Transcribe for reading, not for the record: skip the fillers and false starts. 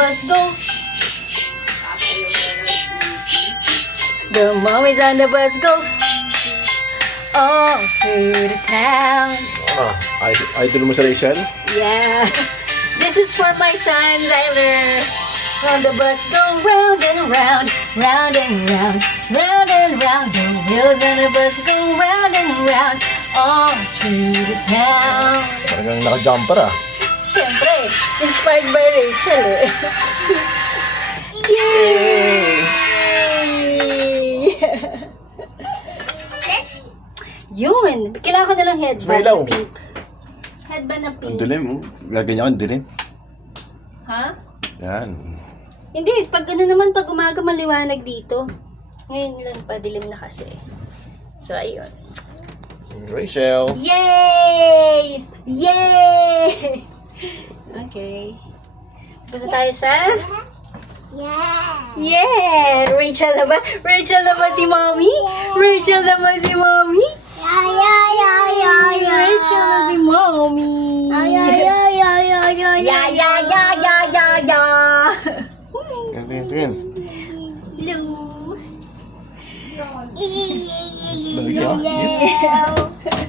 bus go. The mommies on the bus go. All through the town. Idol mo sa Rachel? Yeah. This is for my son, Tyler. On the bus go round and round, round and round, round and round. The wheels on the bus go round and round, all through the town. Parang naka-jumper Siyempre, inspired by Rachel eh. Yay! Yun. Kailangan ko na lang headband Ilaw. na pink. Headband na Ang pink. dilim. Gaganyan ang dilim. Ha? Yan. Hindi, pag ano naman, pag umaga maliwanag dito. Ngayon lang pa, dilim na kasi. So, ayun. Rachel. Yay! Yay! Okay. Gusto tayo sa? Yeah. Yeah! Rachel na ba? Rachel na ba si Mommy? Rachel na ba si Mommy? Rachel na si Mommy. Yeah, yeah, yeah, yeah, yeah, yeah. Tingin. Hello. Lagi